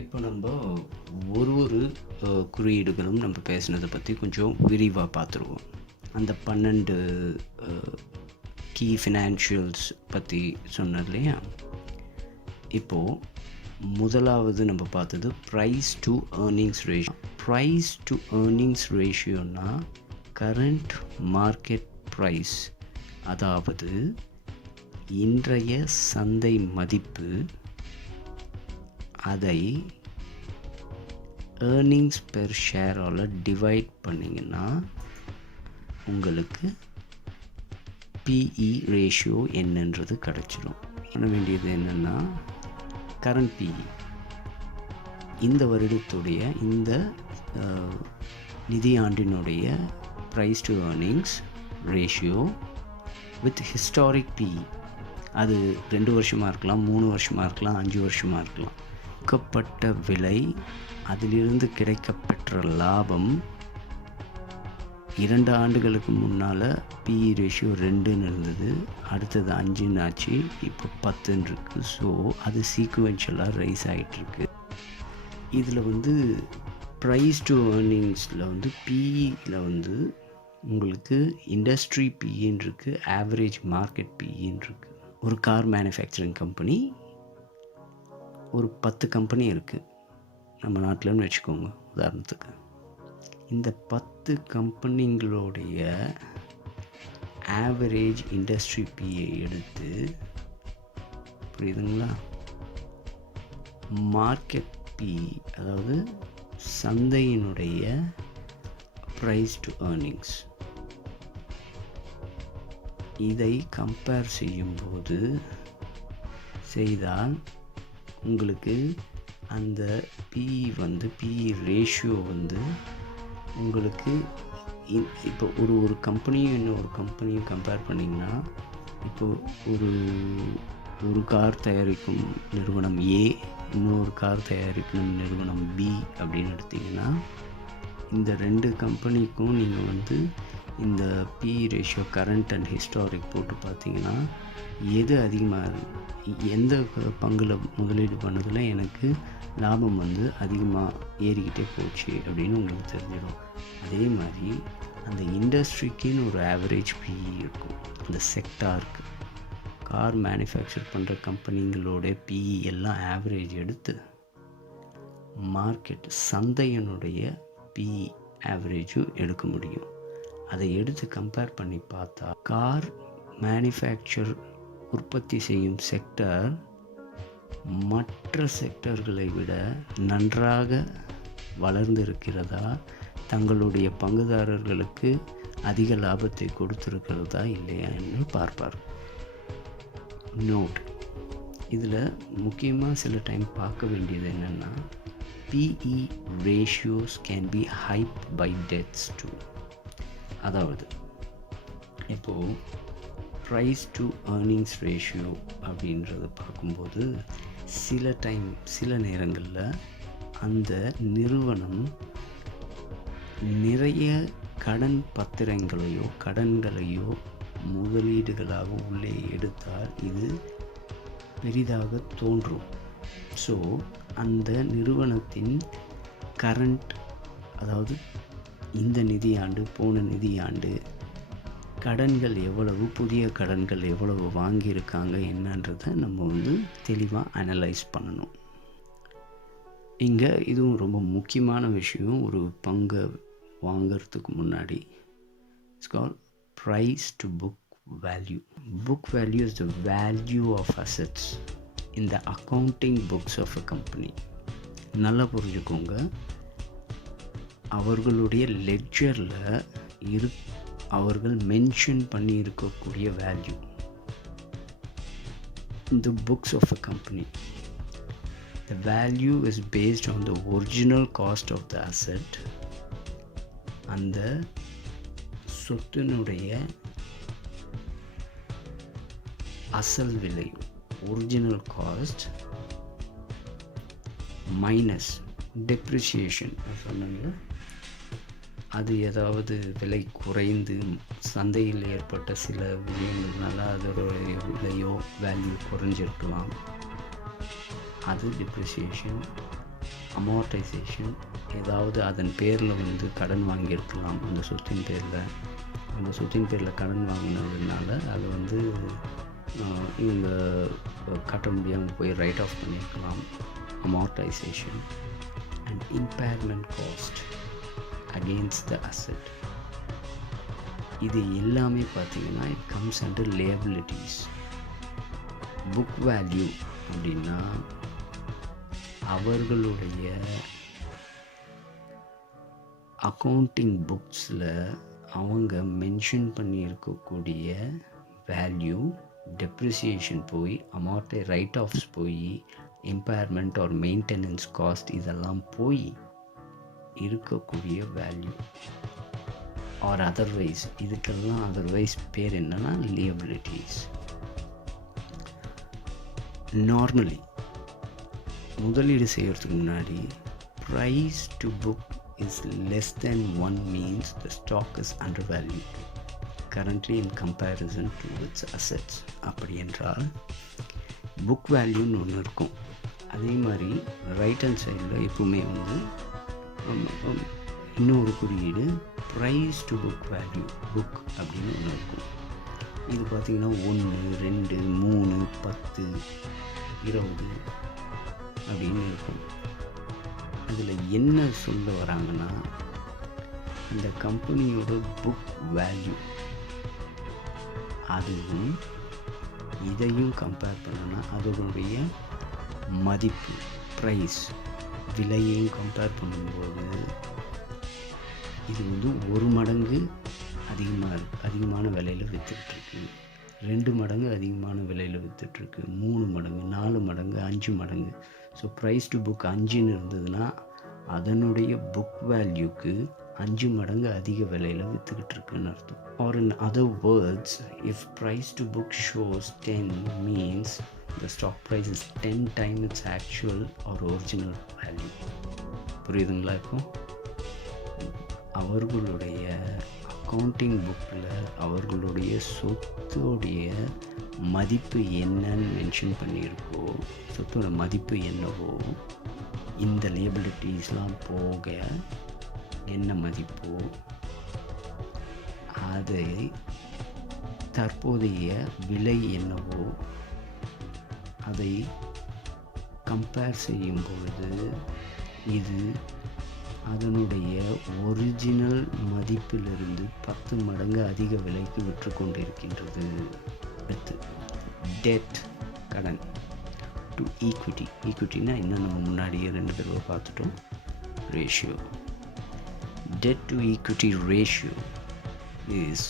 இப்போ நம்ம ஒரு குறியீடுகளும் நம்ம பேசுனதை பற்றி கொஞ்சம் விரிவாக பார்த்துருவோம். அந்த 12 கீ ஃபினான்ஷியல்ஸ் பற்றி சொன்னேன் இல்லையா? இப்போது முதலாவது நம்ம பார்த்தது price to earnings ratio. Price to earnings ரேஷியோனா கரண்ட் மார்க்கெட் ப்ரைஸ், அதாவது இன்றைய சந்தை மதிப்பு, அதை ஏர்னிங்ஸ் பெர் ஷேரால் டிவைட் பண்ணிங்கன்னா உங்களுக்கு பிஇ ரேஷியோ என்னன்றது கிடச்சிடும். பண்ண வேண்டியது என்னென்னா, கரண்ட் பிஇ இந்த வருடத்துடைய இந்த நிதியாண்டினுடைய price to earnings ratio with historic PE. அது 2 வருஷமாக இருக்கலாம், 3 வருஷமாக இருக்கலாம், 5 வருஷமாக இருக்கலாம். கொடுக்கப்பட்ட விலை, அதிலிருந்து கிடைக்கப்பெற்ற லாபம் 2 ஆண்டுகளுக்கு முன்னால் பிஇ ரேஷியோ 2ன்னு இருந்தது, அடுத்தது 5ன்னு ஆச்சு, இப்போ 10ன்னு இருக்குது. ஸோ அது சீக்குவென்ஷியலாக ரைஸ் ஆகிட்டுருக்கு. இதில் ப்ரைஸ் டு ஏர்னிங்ஸில் பிஇயில் உங்களுக்கு இண்டஸ்ட்ரி பிஇன்னு இருக்குது, ஆவரேஜ் மார்க்கெட் பிஇன்னு இருக்குது. ஒரு கார் மேனுஃபேக்சரிங் கம்பெனி, ஒரு 10 கம்பெனி இருக்குது நம்ம நாட்டில்னு வச்சுக்கோங்க உதாரணத்துக்கு. இந்த 10 கம்பெனிங்களுடைய ஆவரேஜ் இண்டஸ்ட்ரி பிஏ எடுத்து, புரியுதுங்களா, மார்க்கெட் பி, அதாவது சந்தையினுடைய ப்ரைஸ் டு ஏர்னிங்ஸ், இதை கம்பேர் செய்தால் உங்களுக்கு அந்த பிஇ ரேஷியோ உங்களுக்கு இப்போ ஒரு கம்பெனியும் இன்னொரு கம்பெனியும் கம்பேர் பண்ணிங்கன்னா, இப்போது ஒரு கார் தயாரிக்கும் நிறுவனம் ஏ, இன்னொரு கார் தயாரிக்கும் நிறுவனம் பி அப்படின்னு எடுத்திங்கன்னா, இந்த 2 கம்பெனிக்கும் நீங்கள் இந்த BE ratio current and historic போட்டு பார்த்தீங்கன்னா, எது அதிகமாக எந்த பங்கில் முதலீடு பண்ணதில் எனக்கு லாபம் அதிகமாக ஏறிக்கிட்டே போச்சு அப்படின்னு உங்களுக்கு தெரிஞ்சிடும். அதே மாதிரி அந்த இண்டஸ்ட்ரிக்குன்னு ஒரு ஆவரேஜ் பிஇ இருக்கும். அந்த செக்டாருக்கு, கார் மேனுஃபேக்சர் பண்ணுற கம்பெனிங்களோட பிஇ எல்லாம் ஆவரேஜ் எடுத்து மார்க்கெட் சந்தையினுடைய பிஇ ஆவரேஜும் எடுக்க முடியும். அதை எடுத்து கம்பேர் பண்ணி பார்த்தா, கார் மேனுஃபேக்சர் உற்பத்தி செய்யும் செக்டர் மற்ற செக்டர்களை விட நன்றாக வளர்ந்திருக்கிறதா, தங்களுடைய பங்குதாரர்களுக்கு அதிக லாபத்தை கொடுத்திருக்கிறதா இல்லையா என்று பார்ப்பார். நோட், இதில் முக்கியமாக சில டைம் பார்க்க வேண்டியது என்னென்னா, PE ratios can be hyped by debts too. அதாவது இப்போது ப்ரைஸ் டு ஏர்னிங்ஸ் ரேஷியோ அப்படின்றத பார்க்கும்போது சில நேரங்களில் அந்த நிறுவனம் நிறைய கடன் பத்திரங்களையோ கடன்களையோ முதலீடுகளாக உள்ளே எடுத்தால் இது பெரிதாக தோன்றும். ஸோ அந்த நிறுவனத்தின் கரண்ட், அதாவது இந்த நிதியாண்டு போன நிதியாண்டு கடன்கள் எவ்வளவு, புதிய கடன்கள் எவ்வளவு வாங்கியிருக்காங்க என்னன்றதை நம்ம தெளிவாக அனலைஸ் பண்ணணும். இங்கே இதுவும் ரொம்ப முக்கியமான விஷயம். ஒரு பங்கை வாங்கிறதுக்கு முன்னாடி it's called price to book value. Book value is the value of assets in the accounting books of a company. நல்லா புரிஞ்சுக்கோங்க, அவர்களுடைய லெட்ஜரில் அவர்கள் மென்ஷன் பண்ணி இருக்கக்கூடிய value in the books of a company. The value is based on the original cost of the asset. அந்த சொத்தினுடைய அசல் விலை, ஒரிஜினல் காஸ்ட் மைனஸ் டெப்ரிசியேஷன் சொன்னாங்க. அது ஏதாவது விலை குறைந்து சந்தையில் ஏற்பட்ட சில விஷயங்கள்னால அதோடைய விலையோ வேல்யூ குறைஞ்சிருக்கலாம், அது டிப்ரிசியேஷன். அமார்டைசேஷன், ஏதாவது அதன் பேரில் வந்து கடன் வாங்கியிருக்கலாம். அந்த சொத்தின் பேரில் கடன் வாங்கினதுனால அது வந்து இவங்க கட்ட முடியாமல் போய் ரைட் ஆஃப் பண்ணியிருக்கலாம். Amortisation and impairment cost against the asset. இது எல்லாமே பார்த்திங்கன்னா it comes under liabilities. Book value அப்படின்னா அவர்களுடைய அக்கௌண்டிங் புக்ஸில் அவங்க மென்ஷன் பண்ணியிருக்கக்கூடிய வேல்யூ, டெப்ரிசியேஷன் போய், ரைட் ஆஃப்ஸ் போய், இம்பேர்மெண்ட் ஆர் மெயின்டெனன்ஸ் காஸ்ட் இதெல்லாம் போய் இருக்கக்கூடிய வேல்யூ ஆர் அதர்வைஸ். இதுக்கெல்லாம் அதர்வைஸ் பேர் என்னன்னா லியபிலிட்டிஸ். நார்மலி முதலீடு செய்கிறதுக்கு முன்னாடி price to book is less than 1 means the stock is undervalued currently in comparison to its assets. அப்படி என்றால் புக் வேல்யூன்னு ஒன்று இருக்கும். அதே மாதிரி ரைட் ஹேண்ட் சைடில் எப்பவுமே வந்து இன்னொரு குறியீடு price to book value, book அப்படின்னு ஒன்று இருக்கும். இது பார்த்திங்கன்னா 1, 2, 3, 10, 20 அப்படின்னு இருக்கும். அதில் என்ன சொல்ல வராங்கன்னா, இந்த கம்பெனியோட புக் வேல்யூ அதுவும் இதையும் கம்பேர் பண்ணோன்னா அதனுடைய மதிப்பு, ப்ரைஸ், விலையையும் கம்பேர் பண்ணும்போது இது வந்து 1 மடங்கு அதிகமான விலையில் விற்றுட்ருக்கு, 2 மடங்கு அதிகமான விலையில் விற்றுட்ருக்கு, 3 மடங்கு, 4 மடங்கு, 5 மடங்கு. ஸோ ப்ரைஸ் டு புக் 5ன்னு இருந்ததுன்னா அதனுடைய புக் வேல்யூக்கு 5 மடங்கு அதிக விலையில் விற்றுக்கிட்டு இருக்குன்னு அர்த்தம். Or in other words, if price to book shows 10 means the stock price is 10 times its actual or original value. புரியுதுங்களா? இப்போ அவர்களுடைய அக்கௌண்டிங் புக்கில் அவர்களுடைய சொத்துடைய மதிப்பு என்னன்னு மென்ஷன் பண்ணியிருக்கோ, சொத்தோட மதிப்பு என்னவோ, இந்த லியபிலிட்டிஸ்லாம் போக என்ன மதிப்போ அதை தற்போதைய விலை என்னவோ அதை கம்பேர் செய்யும் பொழுது இது அதனுடைய ஒரிஜினல் மதிப்பிலிருந்து 10 மடங்கு அதிக விலைக்கு விற்று கொண்டிருக்கின்றது. அடுத்து டெட், கடன், டு ஈக்விட்டி. ஈக்விட்டினா என்ன நம்ம முன்னாடியே 2 தடவை பார்த்துட்டோம். Ratio. Debt to equity ratio is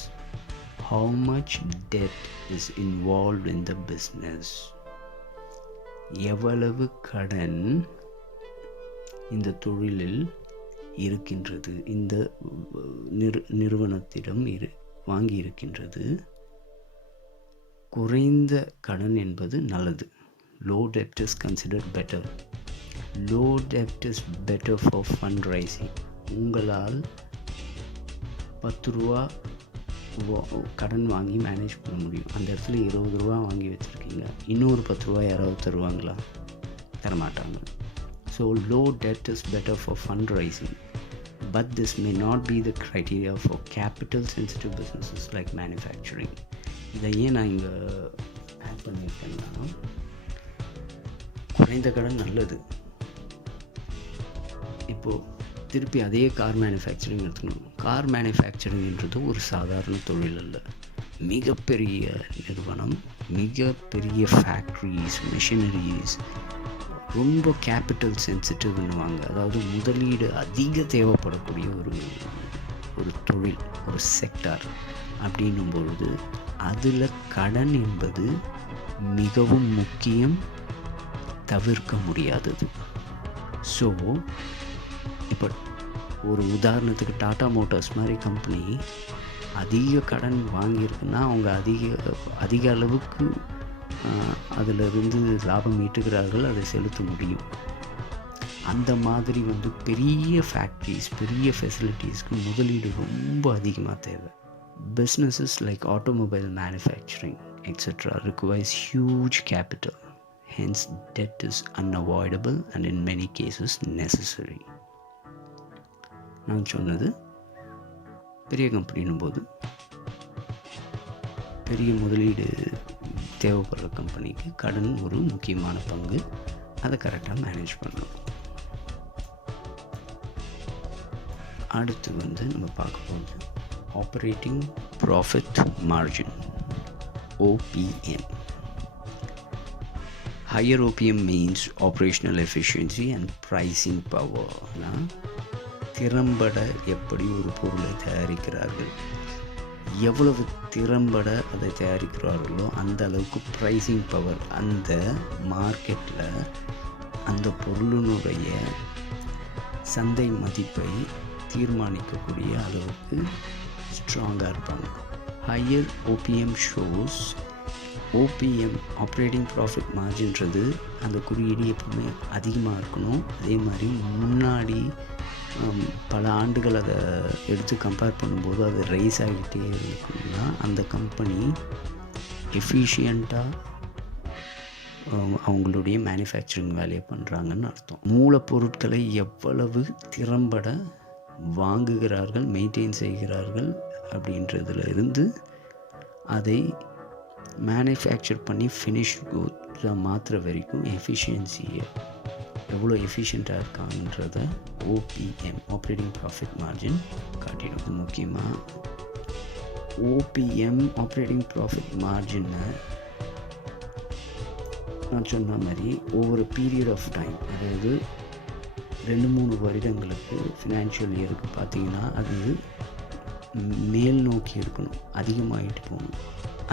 how much debt is involved in the business. எவ்வளவு கடன் இந்த தொழிலில் இருக்கின்றது, இந்த நிறுவனத்திடம் வாங்கி இருக்கின்றது. குறைந்த கடன் என்பது நல்லது. Low debt is considered better. Low debt is better for fundraising. உங்களால் 10 ரூபா கடன் வாங்கி மேனேஜ் பண்ண முடியும். அந்த இடத்துல 20 ரூபா வாங்கி வச்சுருக்கீங்க, இன்னொரு 10 ரூபா யாராவது தருவாங்களா? தரமாட்டாங்க. So low debt is better for fund raising, but this may not be the criteria for capital sensitive businesses like manufacturing. இதை ஏன் நான் இங்கே ஆட் பண்ணியிருக்கேன்னா, குறைந்த கடன் நல்லது. இப்போது திருப்பி அதே கார் மேனுஃபேக்சரிங் எடுத்துக்கணும். கார் மேனுஃபேக்சரிங்ன்றது ஒரு சாதாரண தொழில் அல்ல. மிகப்பெரிய நிறுவனம், மிகப்பெரிய ஃபேக்ட்ரிஸ், மிஷினரிஸ், ரொம்ப கேபிட்டல் சென்சிட்டிவ்னுவாங்க. அதாவது முதலீடு அதிக தேவைப்படக்கூடிய ஒரு தொழில், ஒரு செக்டார். அப்படின்னும் பொழுது அதில் கடன் என்பது மிகவும் முக்கியம், தவிர்க்க முடியாதது. ஸோ இப்போ ஒரு உதாரணத்துக்கு டாடா மோட்டார்ஸ் மாதிரி கம்பெனி அதிக கடன் வாங்கியிருக்குன்னா அவங்க அதிக அளவுக்கு அதிலிருந்து லாபம் ஈட்டுகிறார்கள், அதை செலுத்த முடியும். அந்த மாதிரி பெரிய ஃபேக்ட்ரிஸ், பெரிய ஃபெசிலிட்டிஸ்க்கு முதலீடு ரொம்ப அதிகமாக தேவை. Businesses like automobile manufacturing etcetera requires huge capital, hence debt is unavoidable and in many cases necessary. நான் சொன்னது பெரிய கம்பெனின்னும் போது பெரிய முதலீடு தேவைப்படுற கம்பெனிக்கு கடன் ஒரு முக்கியமான பங்கு. அதை கரெக்டாக மேனேஜ் பண்ணணும். அடுத்து நம்ம பார்க்க போகிறது operating profit margin, OPM. Higher OPM means operational efficiency and pricing power. திறம்பட எப்படி ஒரு பொருளை தயாரிக்கிறார்கள், எவ்வளவு திறம்பட அதை தயாரிக்கிறார்களோ அந்த அளவுக்கு ப்ரைஸிங் பவர், அந்த மார்க்கெட்டில் அந்த பொருளினுடைய சந்தை மதிப்பை தீர்மானிக்கக்கூடிய அளவுக்கு ஸ்ட்ராங்காக இருப்பாங்க. Higher OPM shows OPM operating profit மார்ஜின்றது அந்த குறியீடு எப்பவுமே அதிகமாக இருக்கணும். அதே மாதிரி முன்னாடி பல ஆண்டுகள் அதை எடுத்து கம்பேர் பண்ணும்போது அது ரைஸ் ஆகிட்டே இருக்குன்னா அந்த கம்பெனி எஃபிஷியண்ட்டாக அவங்களுடைய மேனுஃபேக்சரிங் வேலையை பண்ணுறாங்கன்னு அர்த்தம். மூலப்பொருட்களை எவ்வளவு திறம்பட வாங்குகிறார்கள், மெயின்டைன் செய்கிறார்கள் அப்படின்றதுல இருந்து அதை மேனுஃபேக்சர் பண்ணி ஃபினிஷ் குட்ஸாக மாற்றுற வரைக்கும் எஃபிஷியன்சியை எவ்வளோ எஃபிஷியண்ட்டாக இருக்காங்கன்றத OPM ஆப்ரேட்டிங் ப்ராஃபிட் மார்ஜின் காட்டிடும். முக்கியமாக OPM ஆப்ரேட்டிங் ப்ராஃபிட் மார்ஜினை நான் சொன்ன மாதிரி ஒவ்வொரு பீரியட் ஆஃப் டைம், அதாவது 2-3 வருடங்களுக்கு ஃபினான்ஷியல் இயருக்கு பார்த்திங்கன்னா அது மேல் நோக்கி இருக்கணும், அதிகமாகிட்டு போகணும்.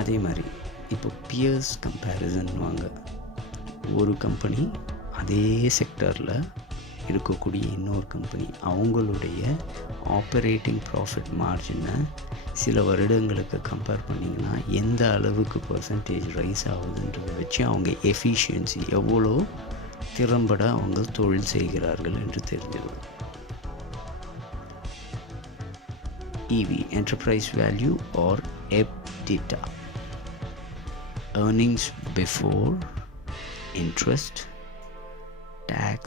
அதே மாதிரி இப்போ பியர்ஸ் கம்பேரிசன் வாங்க, ஒரு கம்பெனி அதே செக்டரில் இருக்கக்கூடிய இன்னொரு கம்பெனி அவங்களுடைய ஆப்ரேட்டிங் ப்ராஃபிட் மார்ஜினை சில வருடங்களுக்கு கம்பேர் பண்ணிங்கன்னா எந்த அளவுக்கு பர்சன்டேஜ் ரைஸ் ஆகுதுன்றதை வச்சு அவங்க எஃபிஷியன்சி எவ்வளோ திறம்பட அவங்க தொழில் செய்கிறார்கள் என்று தெரிஞ்சிடும். EV enterprise value or EBITDA, earnings before interest, tax,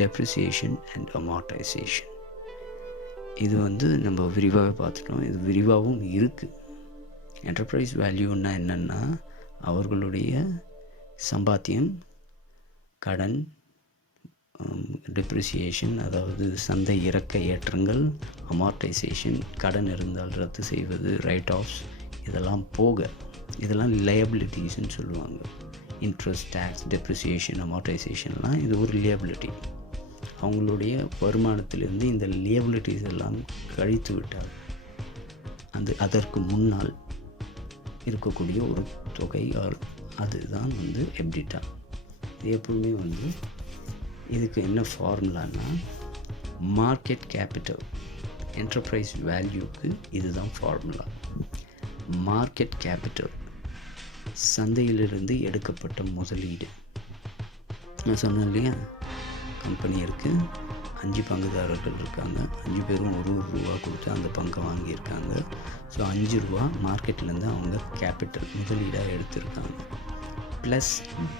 depreciation and amortization. இது நம்ம விரிவாக பார்த்துட்டோம். இது விரிவாகவும் இருக்குது. என்டர்பிரைஸ் வேல்யூன்னா என்னென்னா அவர்களுடைய சம்பாத்தியம், கடன், டெப்ரிசியேஷன் அதாவது சந்தை இறக்க ஏற்றங்கள், அமார்டைசேஷன் கடன் இருந்தால் ரத்து செய்வது, ரைட் ஆஃப்ஸ், இதெல்லாம் போக இதெல்லாம் லையபிலிட்டிஸ்ன்னு சொல்லுவாங்க. இன்ட்ரெஸ்ட், டேக்ஸ், டெப்ரிசியேஷன், அமார்டைசேஷன்லாம் இது ஒரு லியபிலிட்டி. அவங்களுடைய வருமானத்திலிருந்து இந்த லியபிலிட்டிஸ் எல்லாம் கழித்து விட்டால் அதற்கு முன்னால் இருக்கக்கூடிய ஒரு தொகை, அதுதான் EBITDA. இது எப்பவுமே இதுக்கு என்ன ஃபார்முலான்னா மார்க்கெட் கேபிட்டல், என்டர்பிரைஸ் வேல்யூக்கு இதுதான் ஃபார்முலா. மார்க்கெட் கேபிட்டல் சந்தையிலிருந்து எடுக்கப்பட்ட முதலீடு. நான் சொன்னேன் இல்லையா, கம்பெனி இருக்குது, 5 பங்குதாரர்கள் இருக்காங்க, 5 பேரும் ₹1 கொடுத்து அந்த பங்கை வாங்கியிருக்காங்க. ஸோ ₹5 மார்க்கெட்லேருந்து அவங்க கேபிட்டல் முதலீடாக எடுத்திருக்காங்க. ப்ளஸ்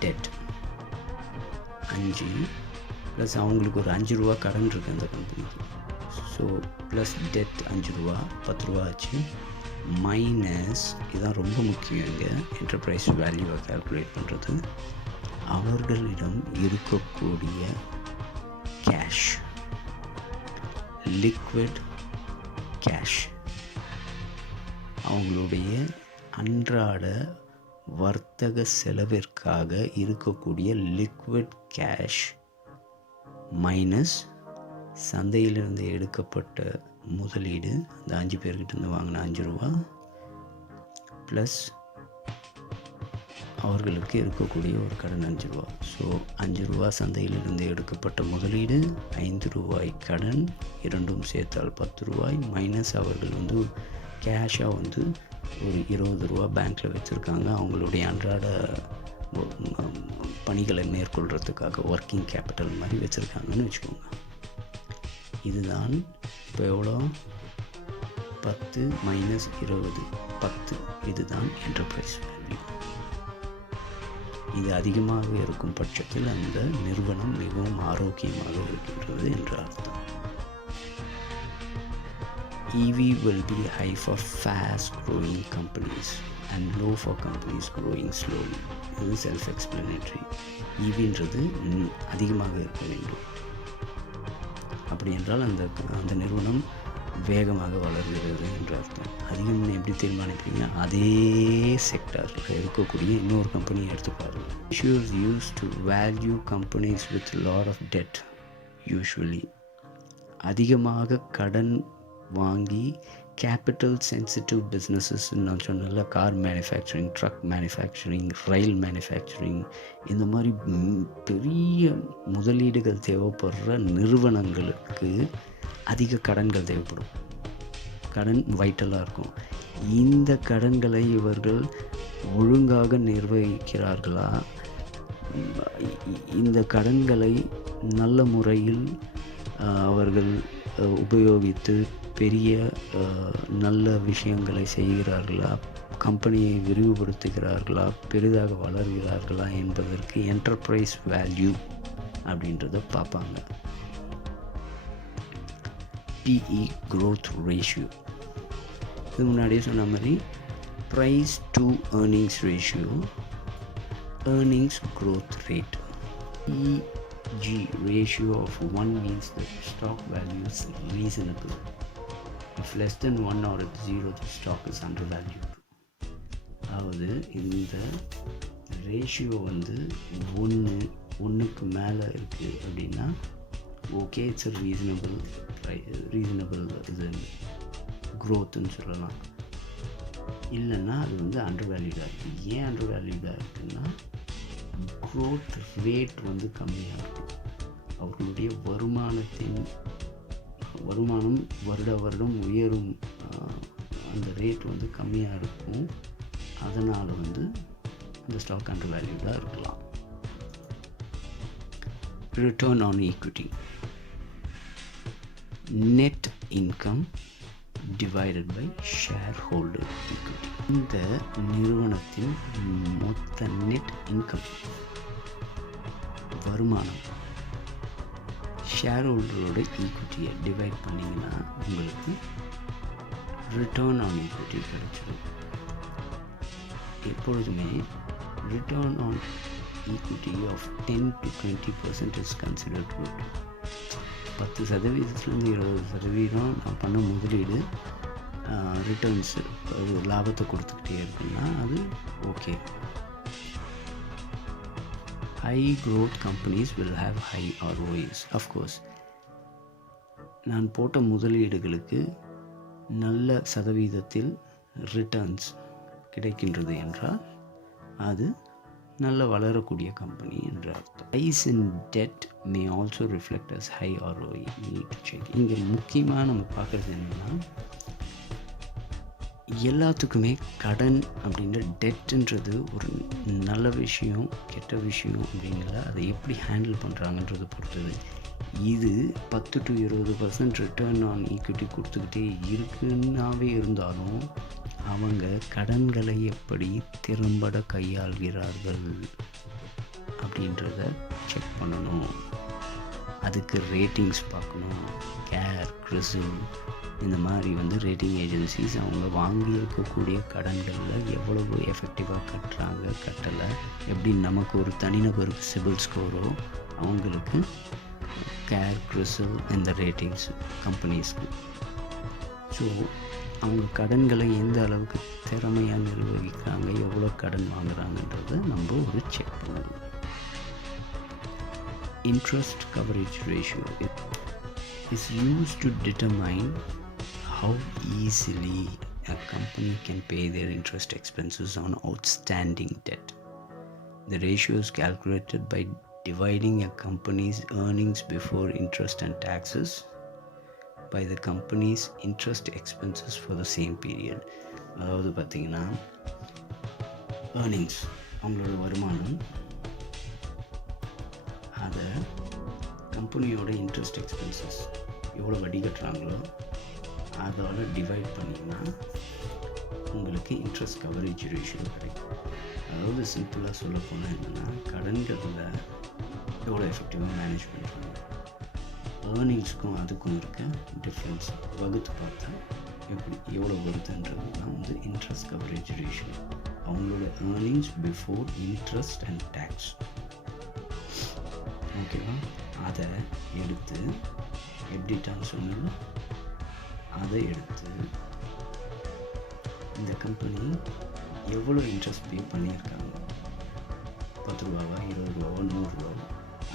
டெட் 5 ப்ளஸ் அவங்களுக்கு ஒரு ₹5 கடன் இருக்குது அந்த கம்பெனிக்கு. ஸோ ப்ளஸ் டெட் ₹5 ₹10 ஆச்சு. மைனஸ், இதுதான் ரொம்ப முக்கியம் இங்கே என்டர்பிரைஸ் வேல்யூவை கால்குலேட் பண்ணுறது, அவர்களிடம் இருக்கக்கூடிய கேஷ், லிக்விட் கேஷ், அவங்களுடைய அன்றாட வர்த்தக செலவிற்காக இருக்கக்கூடிய லிக்விட் கேஷ் மைனஸ் சந்தையிலிருந்து எடுக்கப்பட்ட முதலீடு, அந்த 5 பேர்கிட்டருந்து வாங்கின ₹5 ப்ளஸ் அவர்களுக்கு இருக்கக்கூடிய ஒரு கடன் ₹5. ஸோ ₹5 சந்தையிலிருந்து எடுக்கப்பட்ட முதலீடு, ₹5 கடன், இரண்டும் சேர்த்தால் ₹10 மைனஸ் அவர்கள் கேஷாக ஒரு ₹20 பேங்க்கில் வச்சுருக்காங்க அவங்களுடைய அன்றாட பணிகளை மேற்கொள்கிறதுக்காக ஒர்க்கிங் கேபிட்டல் மாதிரி வச்சுருக்காங்கன்னு வச்சுக்கோங்க. இதுதான் இப்போ எவ்வளோ, 10 மைனஸ் 20 10, இதுதான் என்டர்பிரைஸ் வேல்யூ. இது அதிகமாக இருக்கும் பட்சத்தில் அந்த நிறுவனம் மிகவும் ஆரோக்கியமாக இருக்கின்றது என்று அர்த்தம். EV will be high for fast growing companies and low for companies growing slowly. இது செல்ஃப் எக்ஸ்பிளனேட்டரி. EVன்றது அதிகமாக இருக்க வேண்டும். அப்படி என்றால் அந்த நிறுவனம் வேகமாக வளர்கிறது என்று அர்த்தம். அதிகம்னு எப்படி தீர்மானிப்பீங்க? அதே செக்டாரில் இருக்கக்கூடிய இன்னொரு கம்பெனியை எடுத்துப்பாருங்க. Issues used to value companies with lot of debt usually. அதிகமாக கடன் வாங்கி கேபிட்டல் சென்சிட்டிவ் பிஸ்னஸஸ் நான் சொன்னல, கார் மேனுஃபேக்சரிங், ட்ரக் மேனுஃபேக்சரிங், ரயில் மேனுஃபேக்சரிங், இந்த மாதிரி பெரிய முதலீடுகள் தேவைப்படுற நிறுவனங்களுக்கு அதிக கடன்கள் தேவைப்படும். கடன் வைட்டலாக இருக்கும். இந்த கடன்களை இவர்கள் ஒழுங்காக நிர்வகிக்கிறார்களா? இந்த கடன்களை நல்ல முறையில் அவர்கள் உபயோகித்து பெரிய நல்ல விஷயங்களை செய்கிறார்களா? கம்பெனியை விரிவுபடுத்துகிறார்களா? பெரிதாக வளர்கிறார்களா என்பதற்கு என்டர்பிரைஸ் வேல்யூ அப்படின்றத பார்ப்பாங்க. PE growth ratio, இது முன்னாடியே சொன்ன மாதிரி price to earnings ratio, earnings growth rate. PEG ratio of 1 means the stock value is reasonable. If less than 1 or 0, the stock is undervalued. அதாவது இந்த ரேஷியோ வந்து ஒன்றுக்கு மேலே இருக்குது அப்படின்னா ஓகே, இட்ஸ் அ ரீசனபிள் இது க்ரோத்துன்னு சொல்லலாம். இல்லைன்னா அது வந்து அண்டர்வேல்யூடாக இருக்குது. ஏன் அண்டர்வேல்யூடாக இருக்குதுன்னா க்ரோத் ரேட் வந்து கம்மியாக இருக்குது. அவர்களுடைய வருமானம் வருடம் உயரும் அந்த ரேட் வந்து கம்மியாக இருக்கும். அதனால் வந்து அந்த ஸ்டாக் அண்டர்வேல்யூடாக இருக்கலாம். Return on equity, net income divided by shareholder equity. இந்த நிறுவனத்தின் மொத்த நெட் இன்கம், வருமானம், ஷேர் ஹோல்டரோட ஈக்விட்டியை டிவைட் பண்ணிங்கன்னா உங்களுக்கு ரிட்டர்ன் ஆன் ஈக்விட்டி கிடைச்சிடும். எப்பொழுதுமே return on equity of 10 to 20% is considered good. 10%-20% நான் பண்ண முதலீடு ரிட்டர்ன்ஸ் லாபத்தை கொடுத்துக்கிட்டே இருக்குன்னா அது okay. High growth companies will have high ROIs. Of course நான் போட்ட முதலீடுகளுக்கு நல்ல சதவீதத்தில் ரிட்டர்ன்ஸ் கிடைக்கின்றது என்றால் அது நல்ல வளரக்கூடிய கம்பெனி என்ற அர்த்தம். Rise in debt may also reflect as high ROI. Need to check. இங்கே முக்கியமாக நம்ம பார்க்குறது என்னென்னா, எல்லாத்துக்குமே கடன் அப்படின்ற டெட்டுன்றது ஒரு நல்ல விஷயம் கெட்ட விஷயம் அப்படிங்கிற அதை எப்படி ஹேண்டில் பண்ணுறாங்கன்றதை பொறுத்தது. இது 10 to 20% ரிட்டர்ன் ஆன் ஈக்விட்டி கொடுத்துக்கிட்டே இருக்குன்னாவே இருந்தாலும் அவங்க கடன்களை எப்படி திறம்பட கையாள்கிறார்கள் அப்படின்றத செக் பண்ணணும். அதுக்கு ரேட்டிங்ஸ் பார்க்கணும். கேர், கிறிசில், இந்த மாதிரி வந்து ரேட்டிங் ஏஜென்சிஸ் அவங்க வாங்கி இருக்கக்கூடிய கடன்களில் எவ்வளவு எஃபெக்டிவாக கட்டுறாங்க, கட்டலை, எப்படி நமக்கு ஒரு தனிநபருக்கு சிபில் ஸ்கோரோ அவங்களுக்கு கேர், கிறிசில், இந்த ரேட்டிங்ஸ் கம்பெனிஸ்க்கு. ஸோ அவங்க கடன்களை எந்த அளவுக்கு திறமையாக நிர்வகிக்கிறாங்க, எவ்வளோ கடன் வாங்குறாங்கன்றதை நம்ம ஒரு செக் பண்ணணும். Interest coverage ratio is used to determine how easily a company can pay their interest expenses on outstanding debt. The ratio is calculated by dividing a company's earnings before interest and taxes by the company's interest expenses for the same period. அதாவது பார்த்திங்கன்னா earnings, அவங்களோட வருமானம், அதை கம்பெனியோட interest expenses எவ்வளோ வட்டி கட்டுறாங்களோ அதோட divide பண்ணிங்கன்னா உங்களுக்கு இன்ட்ரெஸ்ட் கவரேஜ் ரேஷியோ கிடைக்கும். அதாவது சிம்பிளாக சொல்ல போனால் என்னென்னா, கடன்களில் எவ்வளோ எஃபெக்டிவாக மேனேஜ் பண்ணுறாங்க, ஏர்னிங்ஸ்க்கும் அதுக்கும் இருக்க டிஃப்ரென்ஸ் வகுத்து பார்த்தா எவ்வளோ வருதுன்றது தான் வந்து இன்ட்ரெஸ்ட் கவரேஜ் ரேஷியோ. அவங்களோட earnings before interest and taxes. ஓகேவா? அதை எடுத்து எப்படிட்டான்னு சொன்னாலும் அதை எடுத்து இந்த கம்பெனி எவ்வளோ இன்ட்ரெஸ்ட் பே பண்ணியிருக்காங்க, 10 ரூபாவா 20 ரூபாவா 100 ரூபாவா,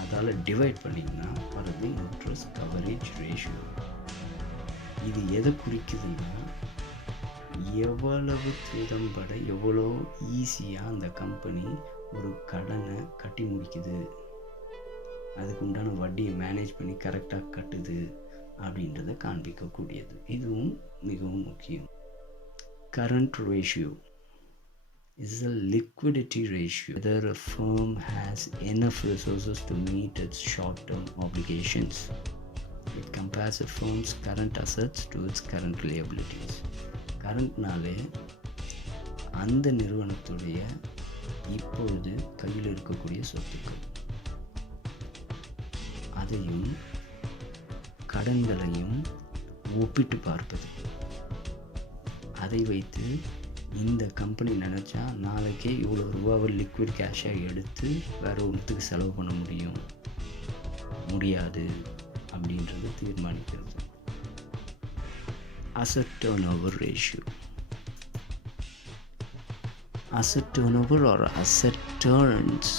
அதால் டிவைட் பண்ணிங்கன்னா வரது இன்ட்ரெஸ்ட் கவரேஜ் ரேஷியோ. இது எதை குறிக்குதுன்னா, எவ்வளவு திறம்பட எவ்வளோ ஈஸியாக அந்த கம்பெனி ஒரு கடனை கட்டி முடிக்குது, அதுக்கு உண்டான வட்டியை மேனேஜ் பண்ணி கரெக்டாக கட்டுது அப்படின்றத காண்பிக்கக்கூடியது. இதுவும் மிகவும் முக்கியம். Current ratio is a liquidity ratio, whether a firm has enough resources to meet its short-term obligations. It compares a firm's current assets to its current liabilities. கரண்ட்னாலே அந்த நிறுவனத்துடைய இப்பொழுது கையில் இருக்கக்கூடிய சொத்துக்கள், அதையும் கடன்களையும் ஒப்பிட்டு பார்ப்பது. அதை வைத்து இந்த கம்பெனி நினச்சா நாளைக்கே இவ்வளோ ரூபாவை லிக்விட் கேஷாக எடுத்து வேறு ஒன்றுத்துக்கு செலவு பண்ண முடியாது அப்படின்றத தீர்மானிக்கிறது. Asset turnover ratio. Asset turnover or asset turns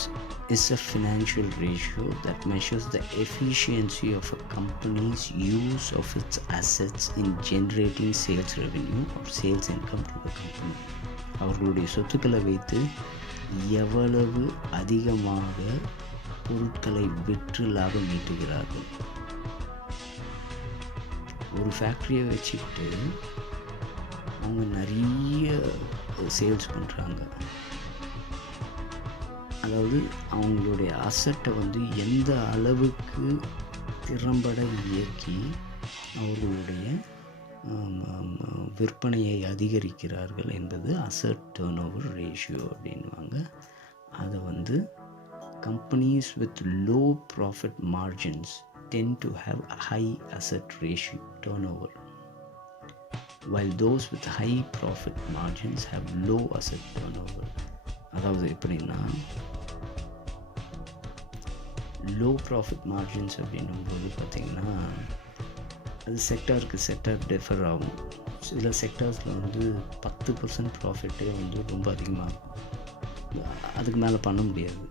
is a financial ratio that measures the efficiency of a company's use of its assets in generating sales revenue or sales income to the company. அவர்களுடைய சொத்துக்களை வைத்து எவ்வளவு அதிகமாக பொருட்களை விற்று லாபம் ஈட்டுகிறார்கள். ஒரு ஃபேக்ட்ரியை வச்சுக்கிட்டு அவங்க நிறைய சேல்ஸ் பண்ணுறாங்க. அதாவது அவங்களுடைய அசட்டை வந்து எந்த அளவுக்கு திறம்பட இயக்கி அவர்களுடைய விற்பனையை அதிகரிக்கிறார்கள் என்பது அசட் டர்ன் ஓவர் ரேஷியோ அப்படின்வாங்க. அதை வந்து companies with low profit margins tend to have a high asset ratio turnover, while those with high profit margins have low asset turnover. அதாவது எப்படின்னா, லோ ப்ராஃபிட் மார்ஜின்ஸ் அப்படின்னும்போது பார்த்திங்கன்னா அது செக்டார் டிஃபர் ஆகும். சில செக்டார்ஸில் வந்து 10% ப்ராஃபிட்டே வந்து ரொம்ப அதிகமாக இருக்கும், அதுக்கு மேலே பண்ண முடியாது.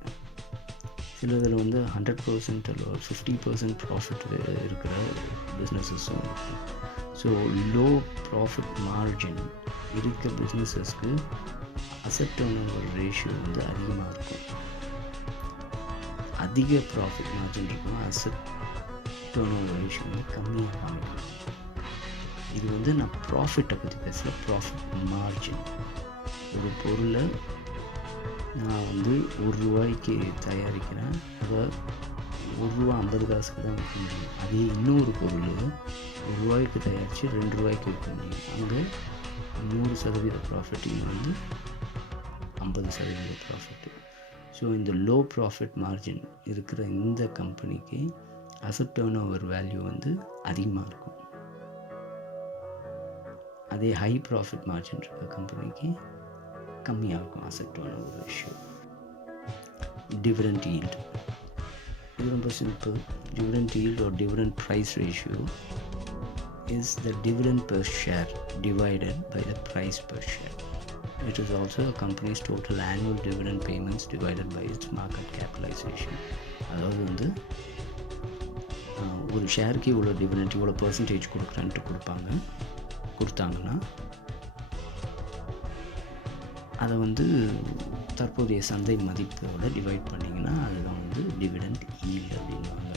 சிலதில் வந்து 100% அல்ல 50% ப்ராஃபிட் இருக்கிற பிஸ்னஸஸும் இருக்குது. ஸோ லோ ப்ராஃபிட் மார்ஜின் இருக்க பிஸ்னஸஸ்க்கு அசட் டர்னோவர் ரேஷியோ வந்து அதிகமாக இருக்கும். அதிக ப்ராஃபிட் மார்ஜின் இருக்கும், அசட் டர்னோவர் ரேஷியோ வந்து கம்மியாக காமிக்கும். இது வந்து நான் ப்ராஃபிட்டை பற்றி பேசல, ப்ராஃபிட் மார்ஜின். ஒரு பொருளை நான் வந்து ₹1 தயாரிக்கிறேன், அதை ₹1.50 தான் விற்க முடியும். அதே இன்னொரு பொருள் ₹1 தயாரித்து ₹2 விற்க முடியும். அங்கே 100% ப்ராஃபிட், இங்கே வந்து 50% ப்ராஃபிட்டு. ஸோ இந்த லோ ப்ராஃபிட் மார்ஜின் இருக்கிற இந்த கம்பெனிக்கு அசட் டர்ன் ஓவர் வேல்யூ வந்து அதிகமாக இருக்கும். அதே ஹை ப்ராஃபிட் மார்ஜின் இருக்கிற கம்பெனிக்கு கம்மியாக இருக்கும் asset turn over ratio. Dividend yield, இது ரொம்ப simple. Dividend yield or dividend price ratio is the dividend per share divided by the price per share. It is also a company's total annual dividend payments divided by its market capitalization. அதாவது வந்து ஒரு ஷேருக்கு இவ்வளோ dividend, இவ்வளோ percentage கொடுத்தாங்கன்னா அதை வந்து தற்போதைய சந்தை மதிப்போடு டிவைட் பண்ணிங்கன்னா அதுதான் வந்து டிவிடெண்ட் ஈல்டு அப்படின்வாங்க.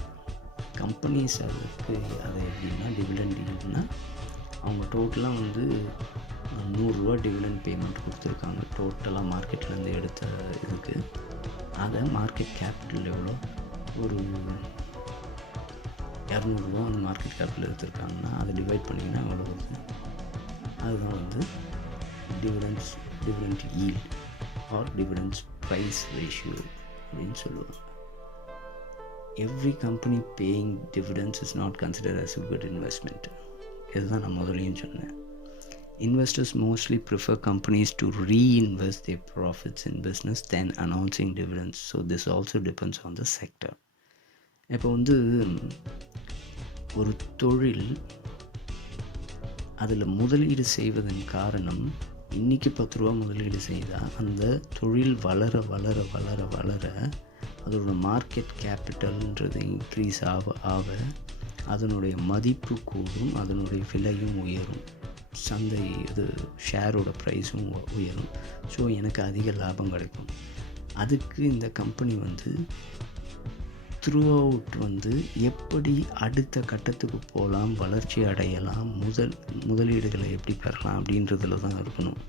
கம்பெனிஸ் அதுக்கு அதை எப்படின்னா, டிவிடெண்ட் ஈல்டுனா அவங்க டோட்டலாக வந்து ₹100 டிவிடெண்ட் பேமெண்ட் கொடுத்துருக்காங்க டோட்டலாக மார்க்கெட்லேருந்து எடுத்த இதுக்கு. அதை மார்க்கெட் கேபிட்டல் எவ்வளோ, ஒரு ₹200 அந்த மார்க்கெட் கேபிட்டல் எடுத்துருக்காங்கன்னா அதை டிவைட் பண்ணிங்கன்னா எவ்வளோ வருது, அதுதான் வந்து dividend yield or dividends price ratio அப்படின்னு சொல்லுவாங்க. Every company paying dividends is not considered as a good investment. இதுதான் நான் முதலையும் சொன்னேன். Investors mostly prefer companies to reinvest their profits in business than announcing dividends. So this also depends on the sector. இப்போ ஒரு தொழில் அதில் முதலீடு செய்வதன் காரணம், இன்றைக்கி 10 ரூபா முதலீடு செய்தால் அந்த தொழில் வளர வளர வளர வளர அதோட மார்க்கெட் கேபிட்டல்ன்றது இன்க்ரீஸ் ஆக அதனுடைய மதிப்பு கூடும், அதனுடைய விலையும் உயரும், சந்தை இது ஷேரோட ப்ரைஸும் உயரும். ஸோ எனக்கு அதிக லாபம் கிடைக்கும். அதுக்கு இந்த கம்பெனி த்ரூ அவுட் எப்படி அடுத்த கட்டத்துக்கு போகலாம், வளர்ச்சி அடையலாம், முதலீடுகளை எப்படி பெறலாம் அப்படின்றதுல தான் இருக்கணும்.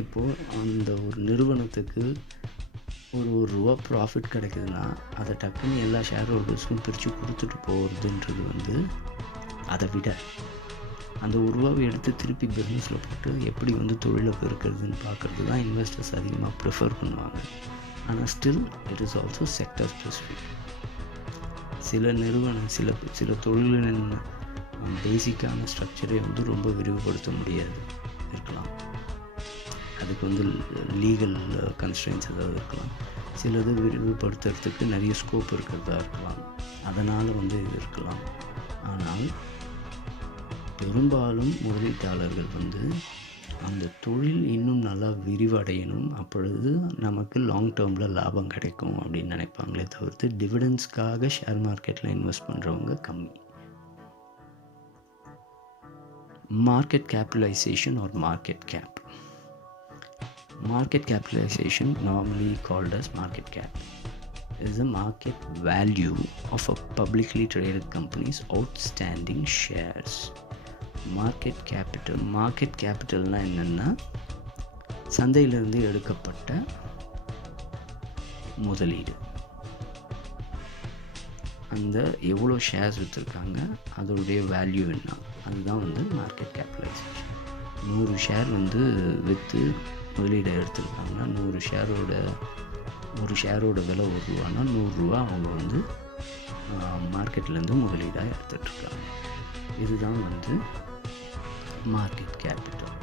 இப்போது அந்த ஒரு நிறுவனத்துக்கு ஒரு ரூபா ப்ராஃபிட் கிடைக்குதுன்னா அதை டக்குன்னு எல்லா ஷேர் ஹோல்டர்ஸ்க்கும் பிரித்து கொடுத்துட்டு போகிறதுன்றது அதை விட அந்த ஒரு ரூபாவை எடுத்து திருப்பி பிஸ்னஸில் போட்டு எப்படி தொழிலை பெருக்கிறதுன்னு பார்க்குறது தான் இன்வெஸ்டர்ஸ் அதிகமாக ப்ரிஃபர் பண்ணுவாங்க. ஆனால் still it is also sector specific. சில தொழிலின் பேசிக்கான ஸ்ட்ரக்சரை ரொம்ப விரிவுபடுத்த முடியாது இருக்கலாம். அதுக்கு லீகல் கன்ஸ்ட்ரெயின்ஸ் ஏதாவது இருக்கலாம். சிலது விரிவுபடுத்துறதுக்கு நிறைய ஸ்கோப் இருக்கிறதா இருக்கலாம். அதனால் இது இருக்கலாம். ஆனால் பெரும்பாலும் முதலீட்டாளர்கள் அந்த தொழில் இன்னும் நல்லா விரிவடையணும், அப்பொழுது நமக்கு லாங் டேர்மில் லாபம் கிடைக்கும் அப்படின்னு நினைப்பாங்களே தவிர்த்து டிவிடெண்ட்ஸ்க்காக ஷேர் மார்க்கெட்டில் இன்வெஸ்ட் பண்ணுறவங்க கம்மி. Market capitalisation or market cap. Market capitalization, normally called as market cap, is the market value of a publicly traded company's outstanding shares. Market capitalனா என்னென்னா சந்தையிலிருந்து எடுக்கப்பட்ட முதலீடு. அந்த எவ்வளோ ஷேர்ஸ் விற்றுருக்காங்க அதோடைய வேல்யூ என்ன, அதுதான் மார்க்கெட் கேபிட்டலைசேஷன். 100 ஷேர் விற்று முதலீடை எடுத்துருக்காங்கன்னா 100 ஷேரோட விலை 1 ரூபானா 100 ரூபா அவங்க மார்க்கெட்லேருந்து முதலீடாக எடுத்துகிட்ருக்காங்க. இதுதான் மார்க்கெட் கேபிட்டல்.